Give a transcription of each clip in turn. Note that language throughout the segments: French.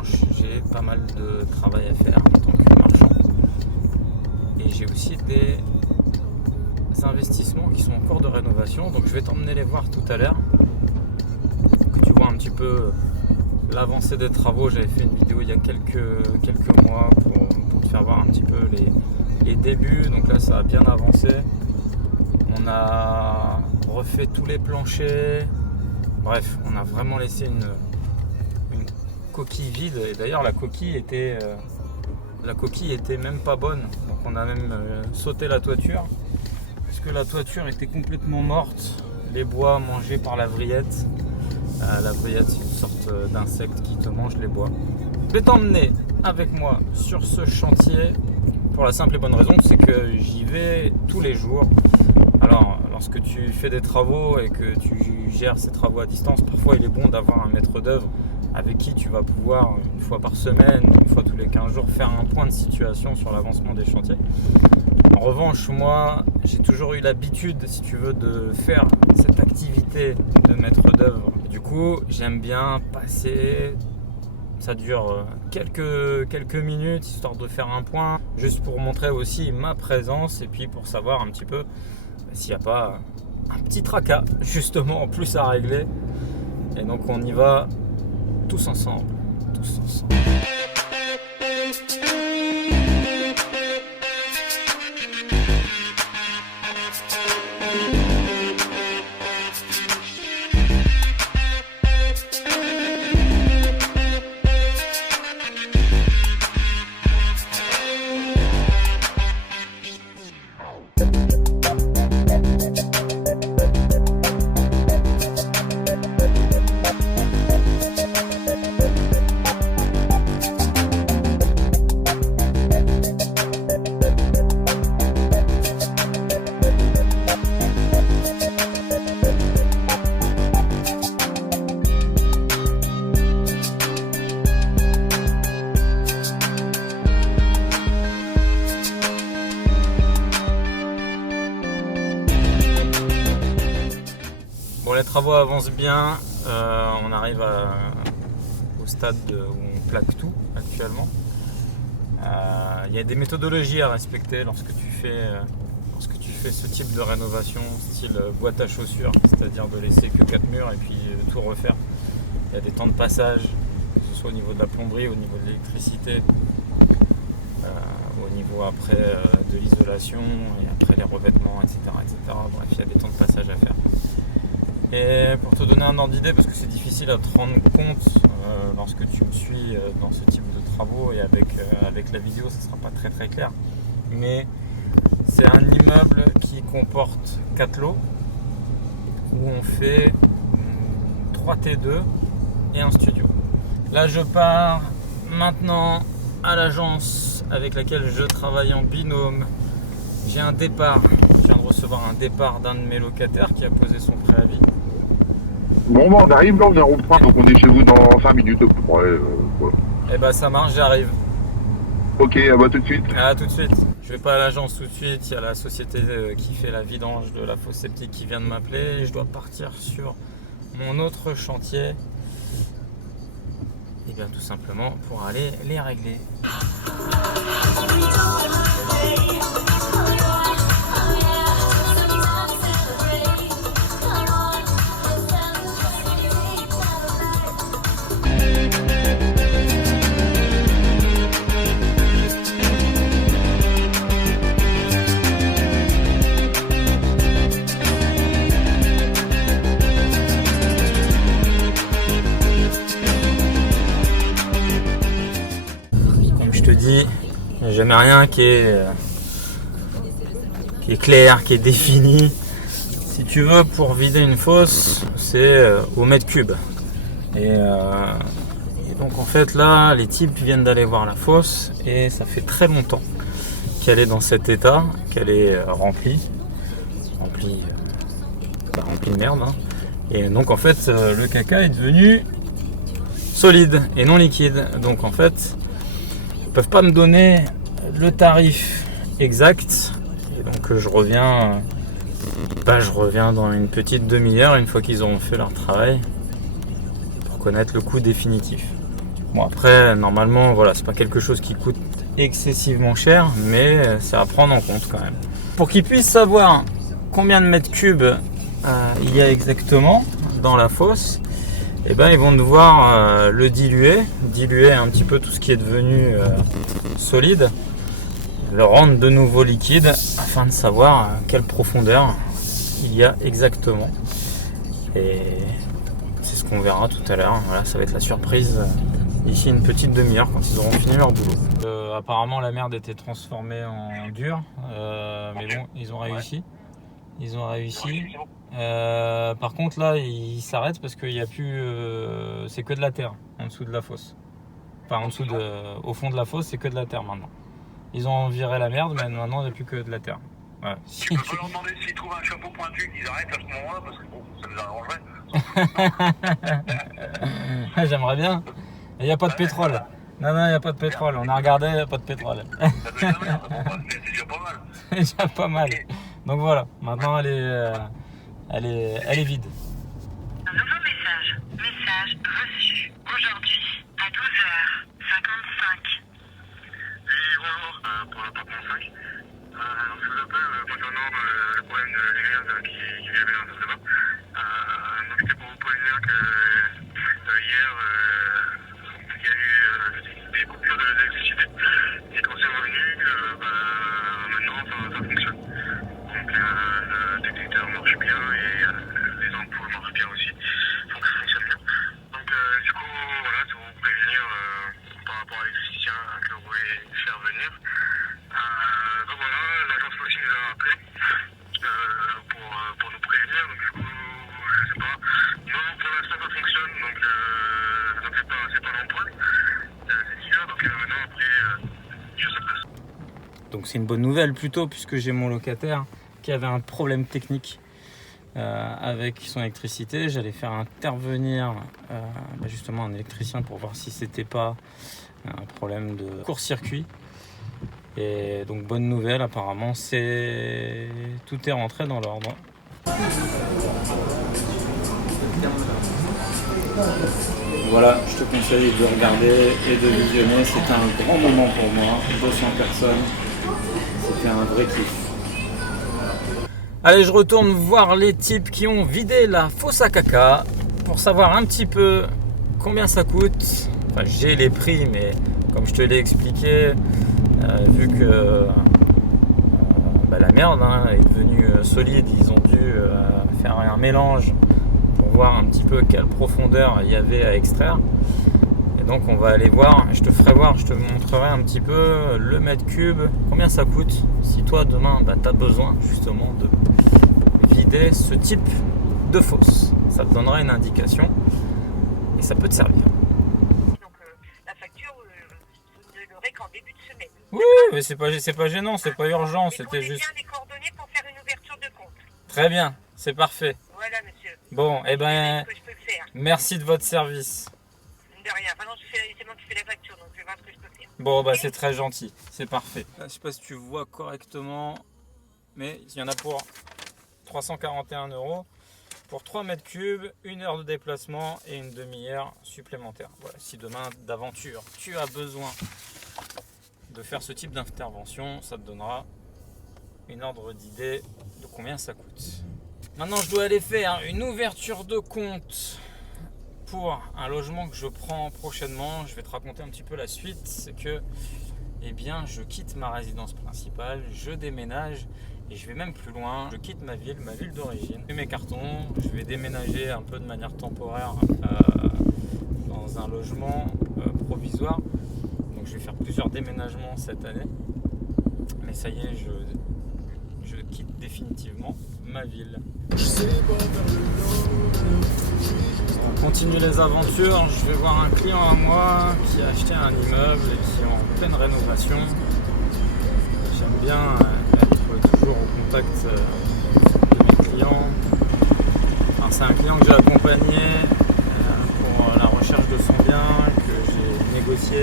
revanche, j'ai pas mal de travail à faire en tant que marchand. Et j'ai aussi des investissements qui sont en cours de rénovation. Donc je vais t'emmener les voir tout à l'heure. Que tu vois un petit peu l'avancée des travaux. J'avais fait une vidéo il y a quelques mois pour te faire voir un petit peu les débuts. Donc là ça a bien avancé. On a refait tous les planchers. Bref, on a vraiment laissé une coquille vide. Et d'ailleurs la coquille était même pas bonne. Donc on a même sauté la toiture. Parce que la toiture était complètement morte. Les bois mangés par la vrillette. La vrillette, c'est une sorte d'insecte qui te mange les bois. Je vais t'emmener avec moi sur ce chantier pour la simple et bonne raison, c'est que j'y vais tous les jours. Alors, lorsque tu fais des travaux et que tu gères ces travaux à distance, parfois il est bon d'avoir un maître d'œuvre avec qui tu vas pouvoir, une fois par semaine, une fois tous les 15 jours, faire un point de situation sur l'avancement des chantiers. En revanche, moi, j'ai toujours eu l'habitude, si tu veux, de faire cette activité de maître d'œuvre. Du coup, j'aime bien passer, ça dure quelques minutes, histoire de faire un point, juste pour montrer aussi ma présence et puis pour savoir un petit peu s'il n'y a pas un petit tracas, justement, en plus à régler. Et donc, on y va tous ensemble. Bon, les travaux avancent bien, on arrive au stade où on plaque tout actuellement. Il y a des méthodologies à respecter lorsque tu fais ce type de rénovation, style boîte à chaussures, c'est-à-dire de laisser que 4 murs et puis tout refaire. Il y a des temps de passage, que ce soit au niveau de la plomberie, au niveau de l'électricité, au niveau après de l'isolation et après les revêtements, etc., etc. Bref, il y a des temps de passage à faire. Et pour te donner un ordre d'idée, parce que c'est difficile à te rendre compte lorsque tu me suis dans ce type de travaux et avec la vidéo, ça ne sera pas très clair. Mais c'est un immeuble qui comporte 4 lots où on fait 3 T2 et un studio. Là, je pars maintenant à l'agence avec laquelle je travaille en binôme. J'ai un départ, je viens de recevoir un départ d'un de mes locataires qui a posé son préavis. Bon, bah on arrive, là on est en rond-point, donc on est chez vous dans 5 minutes à peu près. Voilà. Eh bah ça marche, j'arrive. Ok, à bah tout de suite. À tout de suite. Je vais pas à l'agence tout de suite, il y a la société qui fait la vidange de la fosse septique qui vient de m'appeler. Je dois partir sur mon autre chantier. Et bien tout simplement pour aller les régler. Il n'y a jamais rien qui est clair, qui est défini. Si tu veux, pour vider une fosse, c'est au mètre cube. Et donc en fait là, les types viennent d'aller voir la fosse et ça fait très longtemps qu'elle est dans cet état, qu'elle est remplie de merde. Hein. Et donc en fait, le caca est devenu solide et non liquide. Donc en fait, ils peuvent pas me donner le tarif exact. Et donc je reviens dans une petite demi-heure une fois qu'ils auront fait leur travail pour connaître le coût définitif. Bon après, normalement, voilà, c'est pas quelque chose qui coûte excessivement cher, mais c'est à prendre en compte quand même. Pour qu'ils puissent savoir combien de mètres cubes il y a exactement dans la fosse, et ben ils vont devoir le diluer un petit peu tout ce qui est devenu solide, le rendre de nouveau liquide afin de savoir quelle profondeur il y a exactement. Et c'est ce qu'on verra tout à l'heure. Voilà, ça va être la surprise d'ici une petite demi-heure quand ils auront fini leur boulot. Apparemment la merde était transformée en dur, mais bon, ils ont réussi. Ils ont réussi. Par contre là, ils s'arrêtent parce qu'il n'y a plus, c'est que de la terre en dessous de la fosse. Enfin en dessous au fond de la fosse, c'est que de la terre maintenant. Ils ont viré la merde, mais maintenant il n'y a plus que de la terre. Ouais. Tu peux leur demander s'ils trouvent un chapeau pointu, qu'ils arrêtent à ce moment-là, parce que bon, ça nous arrangerait. J'aimerais bien. Il n'y a pas de pétrole. Non, il n'y a pas de pétrole. On a regardé, il n'y a pas de pétrole. C'est déjà pas mal. C'est déjà pas mal. Donc voilà, maintenant elle est vide. Un nouveau message. Message reçu aujourd'hui à 12h55. Oui, bonjour, pour le partement 5. Je vous appelle concernant le problème de l'église qui avait dans ce débat. Donc c'était pour vous prévenir que hier, il y a eu des coupures d'électricité. Et quand c'est revenu, maintenant ça fonctionne. Donc le détecteur marche bien et les ampoules marchent bien aussi. Donc ça fonctionne bien. Donc du coup, voilà, c'est pour vous prévenir par rapport à l'électricien que vous voulez faire venir. Donc voilà, l'agence aussi nous a appelé pour nous prévenir. Donc du coup, je sais pas. Non, pour l'instant ça fonctionne, donc c'est pas l'ampoule. C'est sûr, donc maintenant après, je sais pas. Donc c'est une bonne nouvelle plutôt, puisque j'ai mon locataire qui avait un problème technique avec son électricité. J'allais faire intervenir justement un électricien pour voir si c'était pas un problème de court-circuit. Et donc bonne nouvelle, apparemment tout est rentré dans l'ordre. Voilà, je te conseille de regarder et de visionner. C'était un grand moment pour moi, 200 personnes, c'était un vrai kiff. Allez, je retourne voir les types qui ont vidé la fosse à caca pour savoir un petit peu combien ça coûte. Enfin, j'ai les prix, mais comme je te l'ai expliqué, vu que la merde est devenue solide, ils ont dû faire un mélange pour voir un petit peu quelle profondeur il y avait à extraire. Et donc on va aller voir, je te ferai voir, je te montrerai un petit peu le mètre cube, combien ça coûte si toi demain tu as besoin justement de vider ce type de fosse. Ça te donnera une indication et ça peut te servir. En début de semaine. Oui, mais c'est pas gênant, c'est pas urgent, c'était juste. Bien les coordonnées pour faire une ouverture de compte. Très bien, c'est parfait. Voilà, monsieur. Bon, eh ben, Que je peux faire. merci de votre service. De rien. Enfin, non, c'est moi qui fais la facture, donc je vais voir ce que je peux faire. Bon, bah c'est très gentil, c'est parfait. Je sais pas si tu vois correctement, mais il y en a pour 341 € pour 3 mètres cubes, 1 heure de déplacement et une demi-heure supplémentaire. Voilà, si demain d'aventure tu as besoin de faire ce type d'intervention, ça te donnera une ordre d'idée de combien ça coûte. Maintenant, je dois aller faire une ouverture de compte pour un logement que je prends prochainement. Je vais te raconter un petit peu la suite. C'est que, eh bien, je quitte ma résidence principale, je déménage et je vais même plus loin. Je quitte ma ville d'origine. Je mets mes cartons, je vais déménager un peu de manière temporaire dans un logement provisoire. Donc je vais faire plusieurs déménagements cette année. Mais ça y est, je quitte définitivement ma ville. On continue les aventures. Je vais voir un client à moi qui a acheté un immeuble et qui est en pleine rénovation. J'aime bien être toujours au contact de mes clients. Alors, c'est un client que j'ai accompagné pour la recherche de son bien, que j'ai négocié.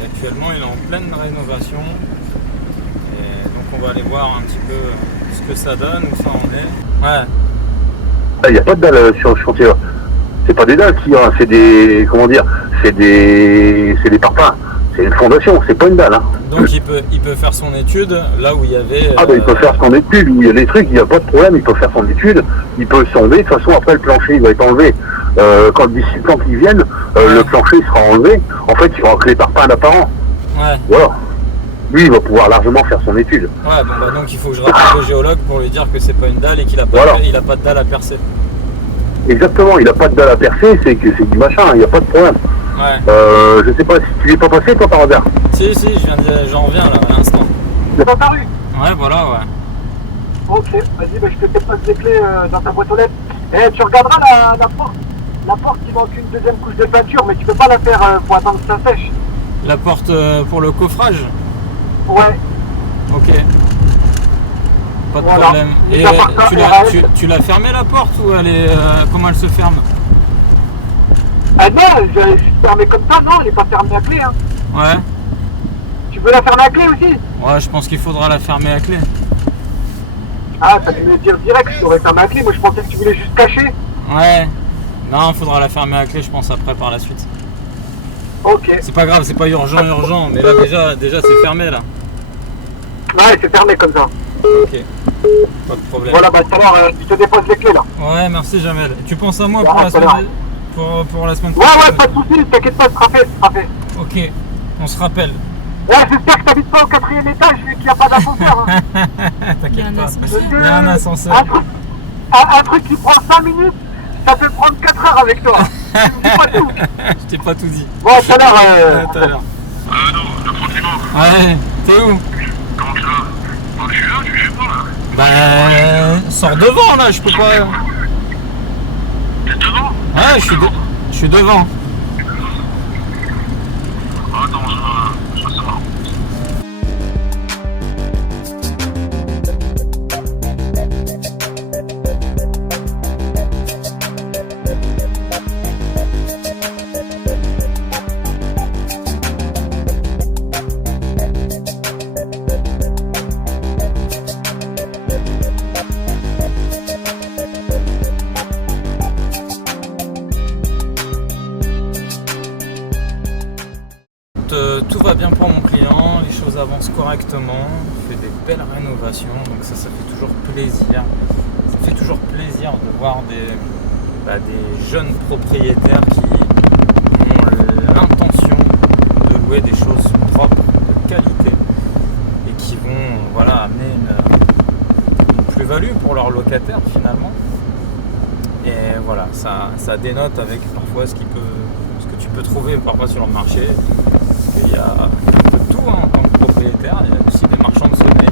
Et actuellement, il est en pleine rénovation. Et donc, on va aller voir un petit peu ce que ça donne, où ça en est. Ouais. Il n'y a pas de dalle sur le chantier. C'est pas des dalles qui c'est des. Comment dire. c'est des parpaings. C'est une fondation, c'est pas une dalle. Hein. Donc il peut faire son étude là où il y avait... Ah ben il peut faire son étude, où il y a des trucs, il n'y a pas de problème, il peut faire son étude, il peut sonder, de toute façon après le plancher il va être enlevé. D'ici le temps qu'ils viennent, le plancher sera enlevé, en fait il y aura que les parpaings d'apparent. Ouais. Voilà. Lui il va pouvoir largement faire son étude. Ouais, bon, bah, donc il faut que je rappelle au géologue pour lui dire que c'est pas une dalle et qu'il a pas, il a pas de dalle à percer. Exactement, il n'a pas de dalle à percer, c'est du machin, il n'y a pas de problème. Ouais. Je sais pas si tu l'es pas passé toi par hasard. Si, j'en reviens là, à l'instant. C'est dans ta rue? Ouais, voilà, ouais. Ok, vas-y, bah, je te dépose les clés dans ta boîte aux lettres. Et tu regarderas la porte. La porte, il manque une deuxième couche de peinture, mais tu peux pas la faire pour attendre que ça sèche. La porte pour le coffrage? Ouais. Ok. Pas de Voilà. problème. Et tu l'as fermée la porte ou elle est comment elle se ferme? Ah non, je suis fermé comme ça, non, elle est pas fermée à clé. Hein. Ouais. Tu veux la fermer à clé aussi? Ouais, je pense qu'il faudra la fermer à clé. Ah, ça voulait dire direct que tu aurais fermé à clé. Moi, je pensais que tu voulais juste cacher. Ouais. Non, il faudra la fermer à clé, je pense, après par la suite. Ok. C'est pas grave, c'est pas urgent, mais là déjà c'est fermé là. Ouais, c'est fermé comme ça. Ok. Pas de problème. Voilà, bah tout à l'heure, je te dépose les clés là. Ouais, merci Jamel. Tu penses à moi Ouais, pour la tout à l'heure. semaine pour la semaine Ouais, prochaine? pas de soucis, t'inquiète pas, ce sera fait, ce sera fait. Ok, on se rappelle. Ouais, j'espère que t'habites pas au 4e étage et qu'il n'y a pas d'ascenseur. Hein. T'inquiète pas. Parce Il y a un ascenseur. Un truc qui prend 5 minutes, ça peut prendre 4 heures avec toi. Tu me dis pas tout. Je t'ai pas tout dit. Bon, tout à l'heure. Tout à l'heure. Non, le tranquillement. Ouais, t'es où? Comment tu vas? Bah, je suis là, tu es chez moi là. Bah, sors devant là, je peux pas. T'es devant? Ouais, je suis devant. Attends, je vais savoir. Tout va bien pour mon client, les choses avancent correctement, il fait des belles rénovations, donc ça fait toujours plaisir. Ça fait toujours plaisir de voir des jeunes propriétaires qui ont l'intention de louer des choses propres, de qualité, et qui vont amener une plus-value pour leurs locataires finalement. Et voilà, ça dénote avec parfois ce que tu peux trouver parfois sur le marché. Il y a un peu de tout en tant que propriétaire, il y a aussi des marchands de sommeil.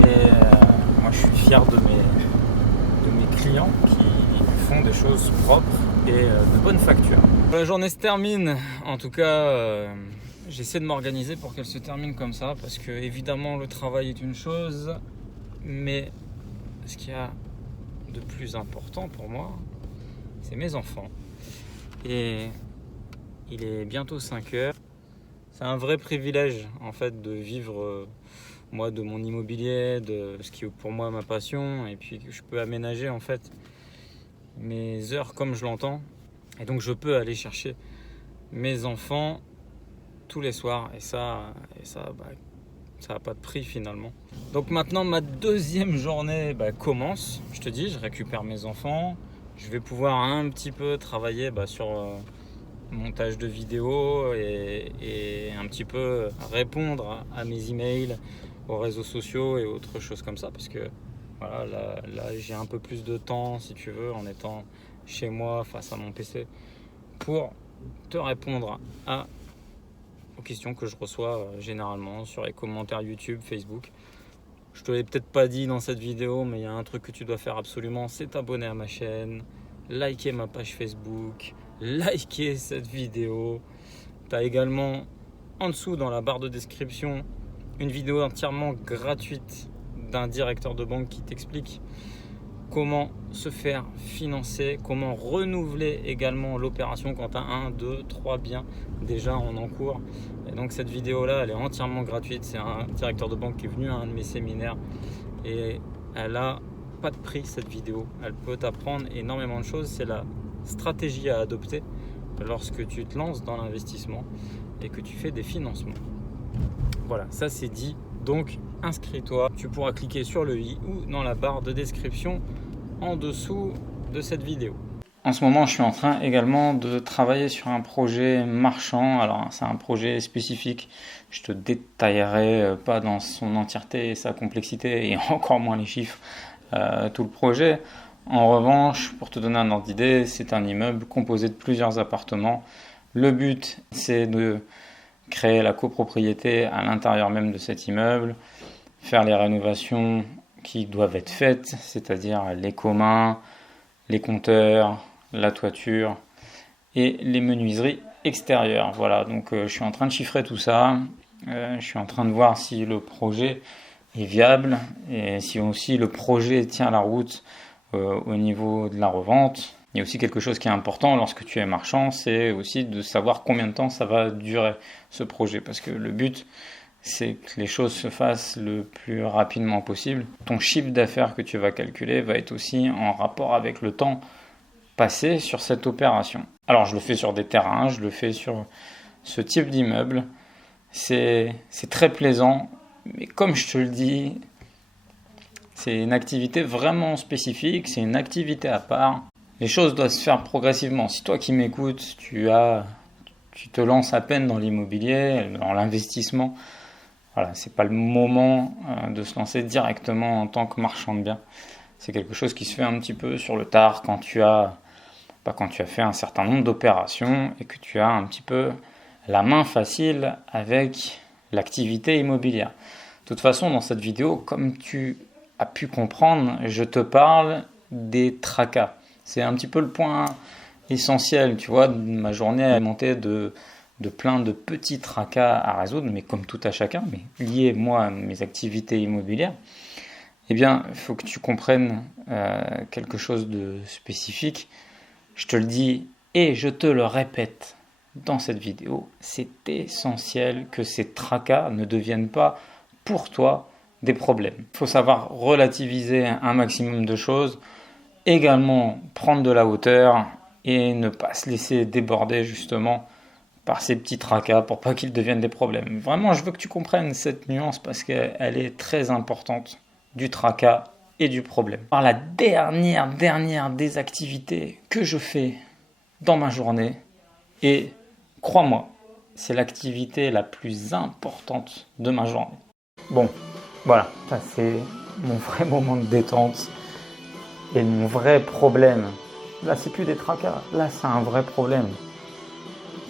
Et moi je suis fier de mes clients qui font des choses propres et de bonne facture. La journée se termine, en tout cas j'essaie de m'organiser pour qu'elle se termine comme ça, parce que évidemment le travail est une chose, mais ce qu'il y a de plus important pour moi, c'est mes enfants. Et il est bientôt 5 heures. C'est un vrai privilège en fait de vivre moi de mon immobilier, de ce qui est pour moi ma passion, et puis que je peux aménager en fait mes heures comme je l'entends, et donc je peux aller chercher mes enfants tous les soirs, et ça n'a pas de prix finalement. Donc maintenant ma deuxième journée commence, je te dis, je récupère mes enfants, je vais pouvoir un petit peu travailler sur montage de vidéos et un petit peu répondre à mes emails, aux réseaux sociaux et autres choses comme ça, parce que voilà, là j'ai un peu plus de temps si tu veux en étant chez moi face à mon PC pour te répondre aux questions que je reçois généralement sur les commentaires YouTube, Facebook. Je te l'ai peut-être pas dit dans cette vidéo, mais il y a un truc que tu dois faire absolument, c'est t'abonner à ma chaîne, liker ma page Facebook, liker cette vidéo. Tu as également en dessous dans la barre de description une vidéo entièrement gratuite d'un directeur de banque qui t'explique comment se faire financer, comment renouveler également l'opération quand tu as 1, 2, 3 biens déjà en cours. Et donc cette vidéo là elle est entièrement gratuite. C'est un directeur de banque qui est venu à un de mes séminaires et elle a pas de prix cette vidéo. Elle peut t'apprendre énormément de choses. C'est la stratégie à adopter lorsque tu te lances dans l'investissement et que tu fais des financements. Voilà, ça c'est dit. Donc inscris-toi, tu pourras cliquer sur le i ou dans la barre de description en dessous de cette vidéo. En ce moment, je suis en train également de travailler sur un projet marchand. Alors, c'est un projet spécifique. Je te détaillerai pas dans son entièreté et sa complexité et encore moins les chiffres tout le projet. En revanche, pour te donner un ordre d'idée, c'est un immeuble composé de plusieurs appartements. Le but, c'est de créer la copropriété à l'intérieur même de cet immeuble, faire les rénovations qui doivent être faites, c'est-à-dire les communs, les compteurs, la toiture et les menuiseries extérieures. Voilà, donc je suis en train de chiffrer tout ça. Je suis en train de voir si le projet est viable et si aussi le projet tient la route au niveau de la revente. Il y a aussi quelque chose qui est important lorsque tu es marchand, c'est aussi de savoir combien de temps ça va durer ce projet. Parce que le but, c'est que les choses se fassent le plus rapidement possible. Ton chiffre d'affaires que tu vas calculer va être aussi en rapport avec le temps passé sur cette opération. Alors je le fais sur des terrains, je le fais sur ce type d'immeuble. C'est très plaisant, mais comme je te le dis, c'est une activité vraiment spécifique, c'est une activité à part. Les choses doivent se faire progressivement. Si toi qui m'écoutes, tu te lances à peine dans l'immobilier, dans l'investissement, voilà, c'est pas le moment de se lancer directement en tant que marchand de biens. C'est quelque chose qui se fait un petit peu sur le tard quand tu as fait un certain nombre d'opérations et que tu as un petit peu la main facile avec l'activité immobilière. De toute façon, dans cette vidéo, comme tu as pu comprendre, je te parle des tracas. C'est un petit peu le point essentiel, tu vois, ma journée est alimentée de plein de petits tracas à résoudre, mais comme tout à chacun, mais liés, moi, à mes activités immobilières. Eh bien, il faut que tu comprennes quelque chose de spécifique. Je te le dis et je te le répète dans cette vidéo, c'est essentiel que ces tracas ne deviennent pas pour toi des problèmes. Il faut savoir relativiser un maximum de choses, également prendre de la hauteur et ne pas se laisser déborder justement par ces petits tracas pour pas qu'ils deviennent des problèmes. Vraiment, je veux que tu comprennes cette nuance parce qu'elle est très importante du tracas et du problème. Par la dernière des activités que je fais dans ma journée, et crois-moi, c'est l'activité la plus importante de ma journée. Bon, voilà, ça c'est mon vrai moment de détente et mon vrai problème. Là, c'est plus des tracas, là c'est un vrai problème.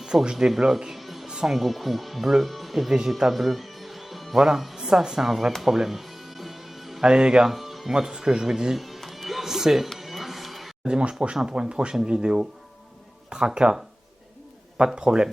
Faut que je débloque Sangoku bleu et Vegeta bleu. Voilà, ça c'est un vrai problème. Allez les gars, moi tout ce que je vous dis, c'est dimanche prochain pour une prochaine vidéo. Tracas, pas de problème.